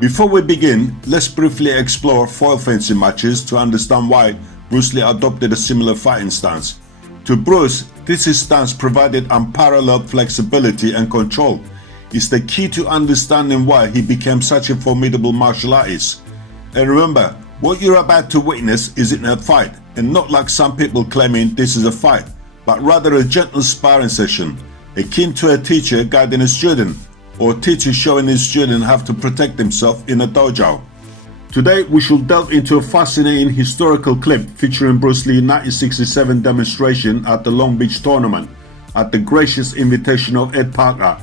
Before we begin, let's briefly explore foil fencing matches to understand why Bruce Lee adopted a similar fighting stance. To Bruce, this stance provided unparalleled flexibility and control. It's the key to understanding why he became such a formidable martial artist. And remember, what you're about to witness isn't a fight, and not like some people claiming this is a fight, but rather a gentle sparring session, akin to a teacher guiding a student, or a teacher showing his student how to protect himself in a dojo. Today we shall delve into a fascinating historical clip featuring Bruce Lee's 1967 demonstration at the Long Beach tournament at the gracious invitation of Ed Parker.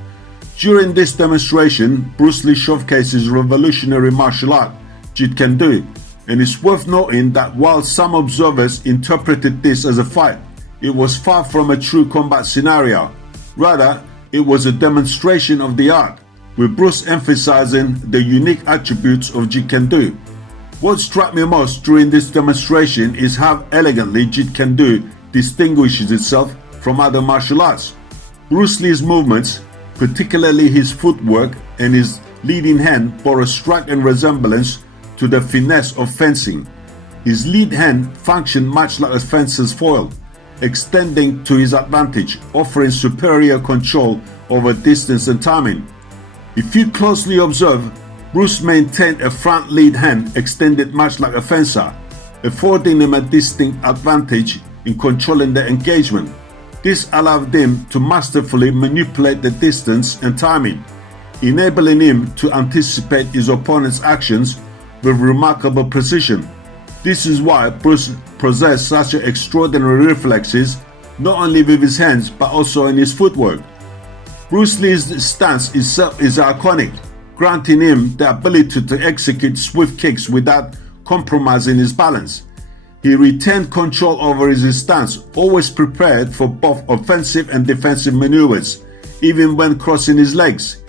During this demonstration, Bruce Lee showcases revolutionary martial art, Jeet Kune Do, and it's worth noting that while some observers interpreted this as a fight, it was far from a true combat scenario. Rather, it was a demonstration of the art, with Bruce emphasizing the unique attributes of Jeet Kune Do. What struck me most during this demonstration is how elegantly Jeet Kune Do distinguishes itself from other martial arts. Bruce Lee's movements, particularly his footwork and his leading hand, bore a striking resemblance to the finesse of fencing. His lead hand functioned much like a fencer's foil, extending to his advantage, offering superior control over distance and timing. If you closely observe, Bruce maintained a front lead hand extended much like a fencer, affording him a distinct advantage in controlling the engagement. This allowed him to masterfully manipulate the distance and timing, enabling him to anticipate his opponent's actions with remarkable precision. This is why Bruce possessed such extraordinary reflexes, not only with his hands but also in his footwork. Bruce Lee's stance itself is iconic, granting him the ability to execute swift kicks without compromising his balance. He retained control over his stance, always prepared for both offensive and defensive maneuvers, even when crossing his legs.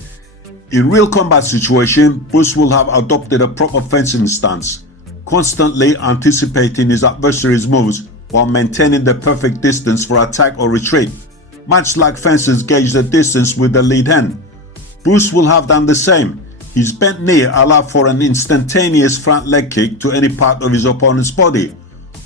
In real combat situations, Bruce will have adopted a proper fencing stance, constantly anticipating his adversary's moves while maintaining the perfect distance for attack or retreat. Much like fencers gauge the distance with the lead hand, Bruce will have done the same. His bent knee allowed for an instantaneous front leg kick to any part of his opponent's body,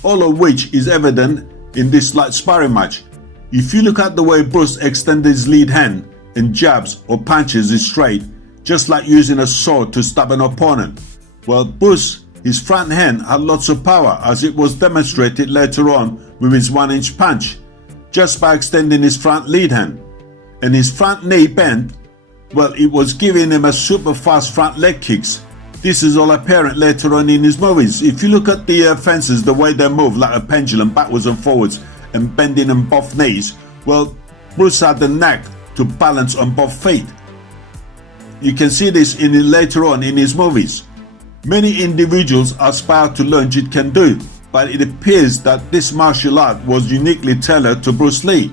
all of which is evident in this light sparring match. If you look at the way Bruce extended his lead hand and jabs or punches is straight, just like using a sword to stab an opponent. Well, Bruce, his front hand had lots of power, as it was demonstrated later on with his 1-inch punch, just by extending his front lead hand. And his front knee bent, well, it was giving him a super fast front leg kicks. This is all apparent later on in his movies. If you look at the fencers, the way they move like a pendulum backwards and forwards and bending on both knees, well, Bruce had the knack to balance on both feet. You can see this later on in his movies. Many individuals aspire to learn Jeet Kune Do, but it appears that this martial art was uniquely tailored to Bruce Lee.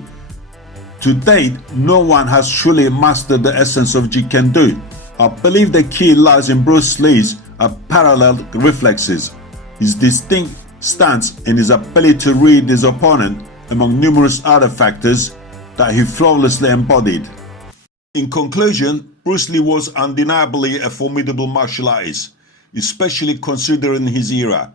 To date, no one has truly mastered the essence of Jeet Kune Do. I believe the key lies in Bruce Lee's parallel reflexes, his distinct stance, and his ability to read his opponent, among numerous other factors that he flawlessly embodied. In conclusion, Bruce Lee was undeniably a formidable martial artist, especially considering his era.